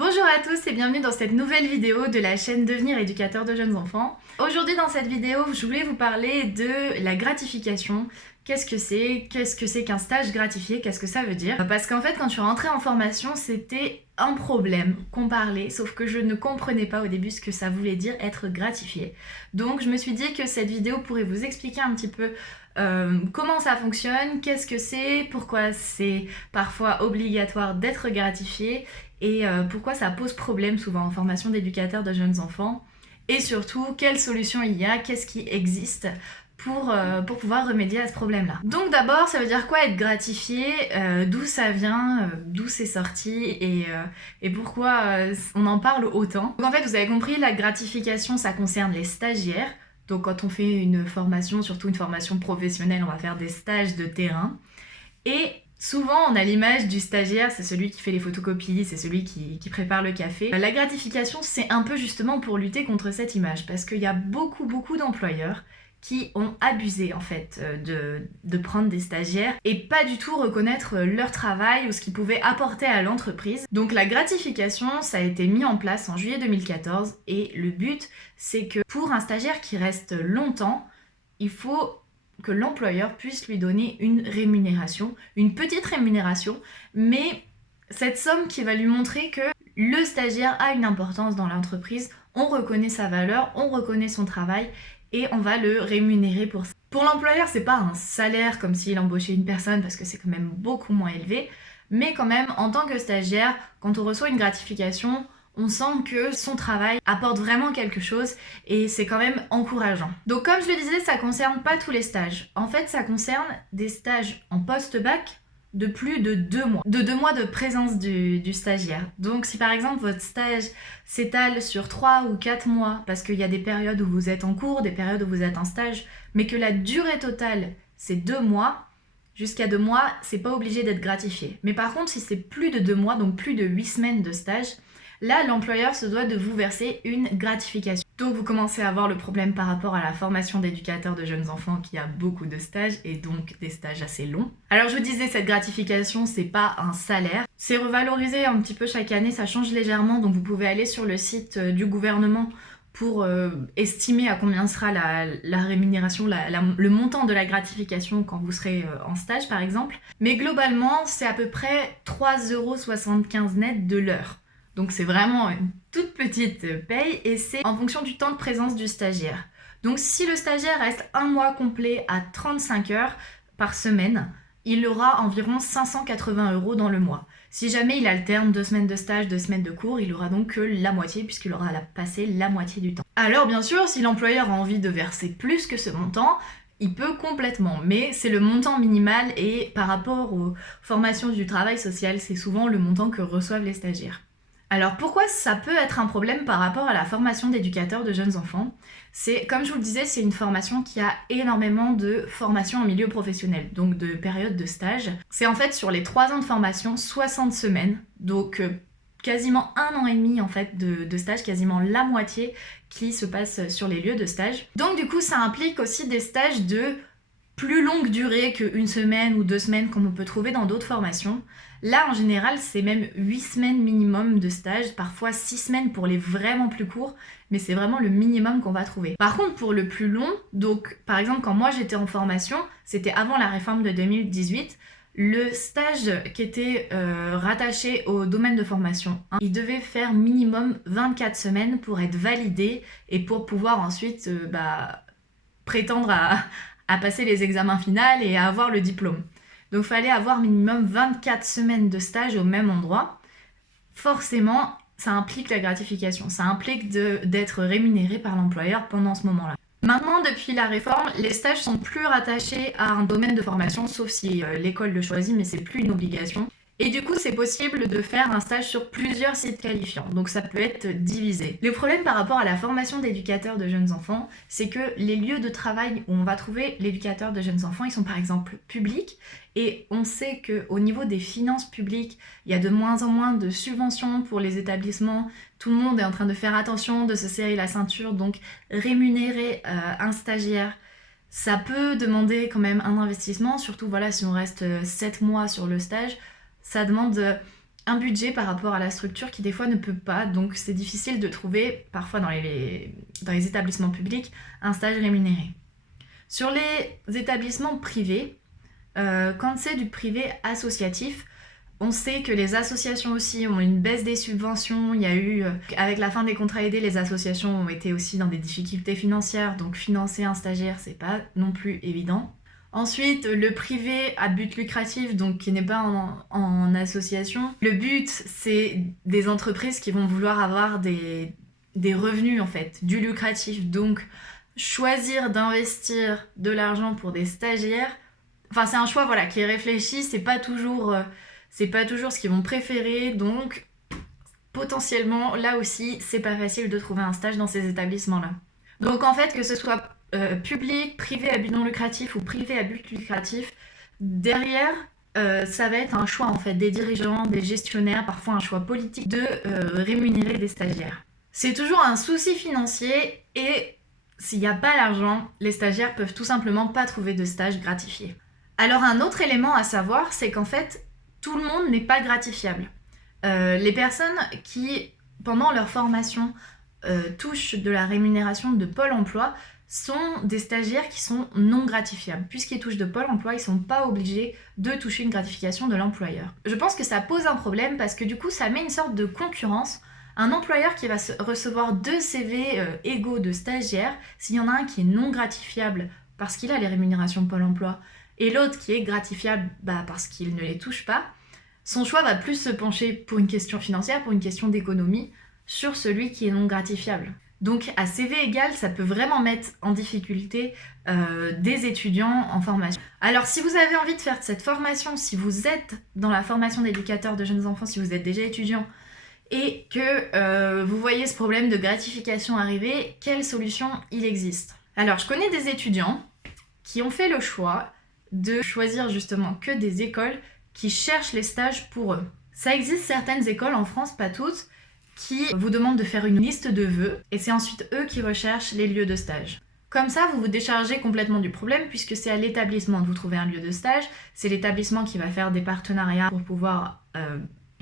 Bonjour à tous et bienvenue dans cette nouvelle vidéo de la chaîne Devenir éducateur de jeunes enfants. Aujourd'hui dans cette vidéo, je voulais vous parler de la gratification. Qu'est-ce que c'est qu'un stage gratifié? Qu'est-ce que ça veut dire? Parce qu'en fait, quand je suis rentrée en formation, c'était un problème qu'on parlait, sauf que je ne comprenais pas au début ce que ça voulait dire être gratifié. Donc je me suis dit que cette vidéo pourrait vous expliquer un petit peu comment ça fonctionne, qu'est-ce que c'est, pourquoi c'est parfois obligatoire d'être gratifié et pourquoi ça pose problème souvent en formation d'éducateurs de jeunes enfants et surtout quelles solutions il y a, qu'est-ce qui existe pour pouvoir remédier à ce problème-là. Donc d'abord, ça veut dire quoi être gratifié, d'où ça vient, d'où c'est sorti et pourquoi on en parle autant. Donc en fait, vous avez compris, la gratification, ça concerne les stagiaires. Donc quand on fait une formation, surtout une formation professionnelle, on va faire des stages de terrain. Et souvent, on a l'image du stagiaire, c'est celui qui fait les photocopies, c'est celui qui prépare le café. La gratification, c'est un peu justement pour lutter contre cette image, parce qu'il y a beaucoup d'employeurs qui ont abusé en fait de prendre des stagiaires et pas du tout reconnaître leur travail ou ce qu'ils pouvaient apporter à l'entreprise. Donc la gratification, ça a été mis en place en juillet 2014 et le but, c'est que pour un stagiaire qui reste longtemps, il faut que l'employeur puisse lui donner une rémunération, une petite rémunération, mais cette somme qui va lui montrer que le stagiaire a une importance dans l'entreprise, on reconnaît sa valeur, on reconnaît son travail et on va le rémunérer pour ça. Pour l'employeur, c'est pas un salaire comme s'il embauchait une personne parce que c'est quand même beaucoup moins élevé, mais quand même, en tant que stagiaire, quand on reçoit une gratification, on sent que son travail apporte vraiment quelque chose et c'est quand même encourageant. Donc comme je le disais, ça concerne pas tous les stages. En fait, ça concerne des stages en post-bac de plus de 2 mois. De 2 mois de présence du stagiaire. Donc si par exemple votre stage s'étale sur 3 ou 4 mois, parce qu'il y a des périodes où vous êtes en cours, des périodes où vous êtes en stage, mais que la durée totale c'est 2 mois, jusqu'à 2 mois, c'est pas obligé d'être gratifié. Mais par contre, si c'est plus de 2 mois, donc plus de 8 semaines de stage, là, l'employeur se doit de vous verser une gratification. Donc vous commencez à voir le problème par rapport à la formation d'éducateurs de jeunes enfants qui a beaucoup de stages et donc des stages assez longs. Alors je vous disais, cette gratification, c'est pas un salaire. C'est revalorisé un petit peu chaque année, ça change légèrement, donc vous pouvez aller sur le site du gouvernement pour estimer à combien sera la rémunération, le montant de la gratification quand vous serez en stage par exemple. Mais globalement, c'est à peu près 3,75 € net de l'heure. Donc c'est vraiment une toute petite paye et c'est en fonction du temps de présence du stagiaire. Donc si le stagiaire reste un mois complet à 35 heures par semaine, il aura environ 580 € dans le mois. Si jamais il alterne 2 semaines de stage, 2 semaines de cours, il aura donc que la moitié puisqu'il aura passé la moitié du temps. Alors bien sûr, si l'employeur a envie de verser plus que ce montant, il peut complètement, mais c'est le montant minimal et par rapport aux formations du travail social, c'est souvent le montant que reçoivent les stagiaires. Alors pourquoi ça peut être un problème par rapport à la formation d'éducateurs de jeunes enfants? C'est, comme je vous le disais, c'est une formation qui a énormément de formations en milieu professionnel, donc de périodes de stage. C'est en fait sur les 3 ans de formation, 60 semaines, donc quasiment 1 an et demi en fait de stage, quasiment la moitié qui se passe sur les lieux de stage. Donc du coup ça implique aussi des stages de plus longue durée que 1 semaine ou 2 semaines comme on peut trouver dans d'autres formations. Là, en général, c'est même 8 semaines minimum de stage, parfois 6 semaines pour les vraiment plus courts, mais c'est vraiment le minimum qu'on va trouver. Par contre, pour le plus long, donc par exemple, quand moi j'étais en formation, c'était avant la réforme de 2018, le stage qui était rattaché au domaine de formation 1, il devait faire minimum 24 semaines pour être validé et pour pouvoir ensuite prétendre à passer les examens finaux et à avoir le diplôme. Donc il fallait avoir minimum 24 semaines de stage au même endroit. Forcément, ça implique la gratification, ça implique d'être rémunéré par l'employeur pendant ce moment-là. Maintenant, depuis la réforme, les stages sont plus rattachés à un domaine de formation, sauf si l'école le choisit, mais c'est plus une obligation. Et du coup, c'est possible de faire un stage sur plusieurs sites qualifiants, donc ça peut être divisé. Le problème par rapport à la formation d'éducateurs de jeunes enfants, c'est que les lieux de travail où on va trouver l'éducateur de jeunes enfants, ils sont par exemple publics, et on sait qu'au niveau des finances publiques, il y a de moins en moins de subventions pour les établissements, tout le monde est en train de faire attention, de se serrer la ceinture, donc rémunérer un stagiaire, ça peut demander quand même un investissement, surtout voilà, si on reste 7 mois sur le stage, ça demande un budget par rapport à la structure qui des fois ne peut pas, donc c'est difficile de trouver, parfois dans les établissements publics, un stage rémunéré. Sur les établissements privés, quand c'est du privé associatif, on sait que les associations aussi ont une baisse des subventions. Il y a eu, avec la fin des contrats aidés, les associations ont été aussi dans des difficultés financières, donc financer un stagiaire, c'est pas non plus évident. Ensuite, le privé à but lucratif, donc qui n'est pas en association. Le but, c'est des entreprises qui vont vouloir avoir des revenus en fait, du lucratif. Donc, choisir d'investir de l'argent pour des stagiaires, enfin c'est un choix voilà, qui est réfléchi, c'est pas toujours ce qu'ils vont préférer, donc potentiellement là aussi c'est pas facile de trouver un stage dans ces établissements-là. Donc en fait que ce soit public, privé à but non lucratif ou privé à but lucratif, derrière ça va être un choix en fait des dirigeants, des gestionnaires, parfois un choix politique de rémunérer des stagiaires. C'est toujours un souci financier et s'il n'y a pas l'argent, les stagiaires peuvent tout simplement pas trouver de stage gratifié. Alors un autre élément à savoir, c'est qu'en fait, tout le monde n'est pas gratifiable. Les personnes qui, pendant leur formation, touchent de la rémunération de Pôle emploi sont des stagiaires qui sont non gratifiables. Puisqu'ils touchent de Pôle emploi, ils ne sont pas obligés de toucher une gratification de l'employeur. Je pense que ça pose un problème parce que du coup, ça met une sorte de concurrence. Un employeur qui va recevoir 2 CV égaux de stagiaires, s'il y en a un qui est non gratifiable parce qu'il a les rémunérations de Pôle emploi et l'autre qui est gratifiable parce qu'il ne les touche pas, son choix va plus se pencher pour une question financière, pour une question d'économie, sur celui qui est non gratifiable. Donc à CV égal, ça peut vraiment mettre en difficulté des étudiants en formation. Alors si vous avez envie de faire cette formation, si vous êtes dans la formation d'éducateur de jeunes enfants, si vous êtes déjà étudiant, et que vous voyez ce problème de gratification arriver, quelle solution il existe? Alors, je connais des étudiants qui ont fait le choix de choisir justement que des écoles qui cherchent les stages pour eux. Ça existe certaines écoles en France, pas toutes, qui vous demandent de faire une liste de vœux et c'est ensuite eux qui recherchent les lieux de stage. Comme ça, vous vous déchargez complètement du problème puisque c'est à l'établissement de vous trouver un lieu de stage, c'est l'établissement qui va faire des partenariats pour pouvoir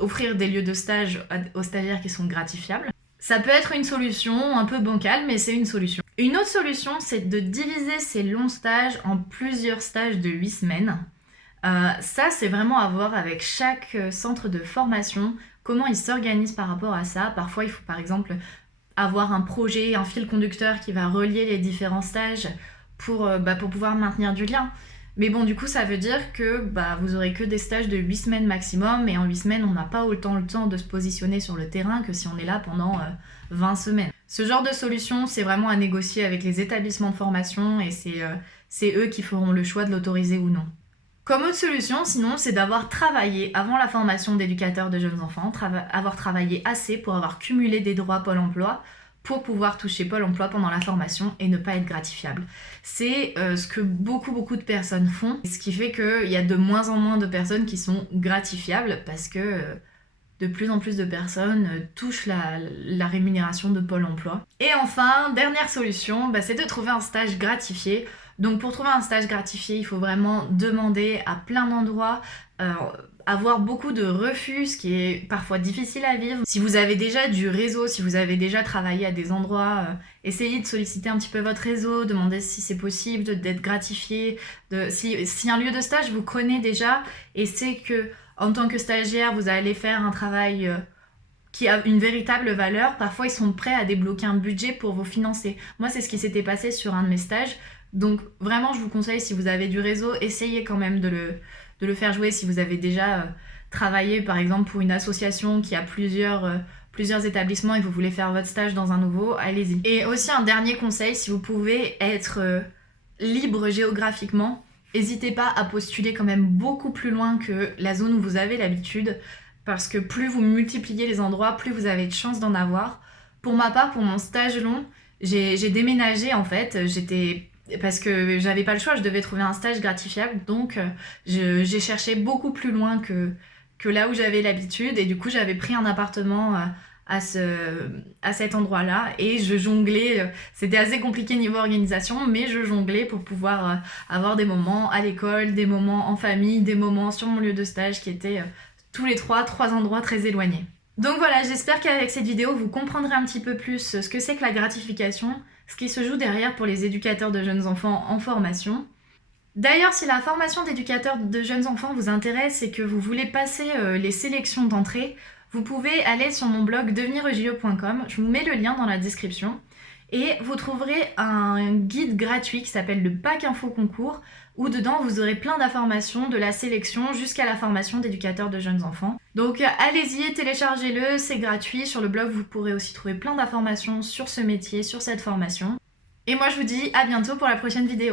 offrir des lieux de stage aux stagiaires qui sont gratifiables. Ça peut être une solution un peu bancale, mais c'est une solution. Une autre solution, c'est de diviser ces longs stages en plusieurs stages de 8 semaines. Ça, c'est vraiment à voir avec chaque centre de formation, comment ils s'organisent par rapport à ça. Parfois, il faut par exemple avoir un projet, un fil conducteur qui va relier les différents stages pour pouvoir maintenir du lien. Mais bon, du coup, ça veut dire que vous aurez que des stages de 8 semaines maximum, et en 8 semaines, on n'a pas autant le temps de se positionner sur le terrain que si on est là pendant 20 semaines. Ce genre de solution, c'est vraiment à négocier avec les établissements de formation, et c'est eux qui feront le choix de l'autoriser ou non. Comme autre solution, sinon, c'est d'avoir travaillé avant la formation d'éducateur de jeunes enfants, avoir travaillé assez pour avoir cumulé des droits Pôle emploi, pour pouvoir toucher Pôle emploi pendant la formation et ne pas être gratifiable. C'est ce que beaucoup de personnes font, ce qui fait qu'il y a de moins en moins de personnes qui sont gratifiables parce que de plus en plus de personnes touchent la rémunération de Pôle emploi. Et enfin, dernière solution, c'est de trouver un stage gratifié. Donc pour trouver un stage gratifié, il faut vraiment demander à plein d'endroits, avoir beaucoup de refus, ce qui est parfois difficile à vivre. Si vous avez déjà du réseau, si vous avez déjà travaillé à des endroits, essayez de solliciter un petit peu votre réseau, demandez si c'est possible d'être gratifié, si un lieu de stage vous connaît déjà et c'est que en tant que stagiaire vous allez faire un travail qui a une véritable valeur, parfois ils sont prêts à débloquer un budget pour vous financer. Moi c'est ce qui s'était passé sur un de mes stages, donc vraiment je vous conseille, si vous avez du réseau, essayez quand même de le faire jouer. Si vous avez déjà travaillé par exemple pour une association qui a plusieurs établissements et vous voulez faire votre stage dans un nouveau, allez-y. Et aussi un dernier conseil, si vous pouvez être libre géographiquement, n'hésitez pas à postuler quand même beaucoup plus loin que la zone où vous avez l'habitude, parce que plus vous multipliez les endroits, plus vous avez de chances d'en avoir. Pour ma part, pour mon stage long, j'ai déménagé en fait, parce que j'avais pas le choix, je devais trouver un stage gratifiable, donc j'ai cherché beaucoup plus loin que là où j'avais l'habitude, et du coup j'avais pris un appartement à cet endroit-là, et je jonglais, c'était assez compliqué niveau organisation, mais je jonglais pour pouvoir avoir des moments à l'école, des moments en famille, des moments sur mon lieu de stage qui étaient tous les trois endroits très éloignés. Donc voilà, j'espère qu'avec cette vidéo, vous comprendrez un petit peu plus ce que c'est que la gratification, ce qui se joue derrière pour les éducateurs de jeunes enfants en formation. D'ailleurs, si la formation d'éducateur de jeunes enfants vous intéresse et que vous voulez passer les sélections d'entrée, vous pouvez aller sur mon blog devenirejo.com, je vous mets le lien dans la description, et vous trouverez un guide gratuit qui s'appelle le Pack Info Concours, où dedans vous aurez plein d'informations de la sélection jusqu'à la formation d'éducateur de jeunes enfants. Donc allez-y, téléchargez-le, c'est gratuit. Sur le blog, vous pourrez aussi trouver plein d'informations sur ce métier, sur cette formation. Et moi je vous dis à bientôt pour la prochaine vidéo.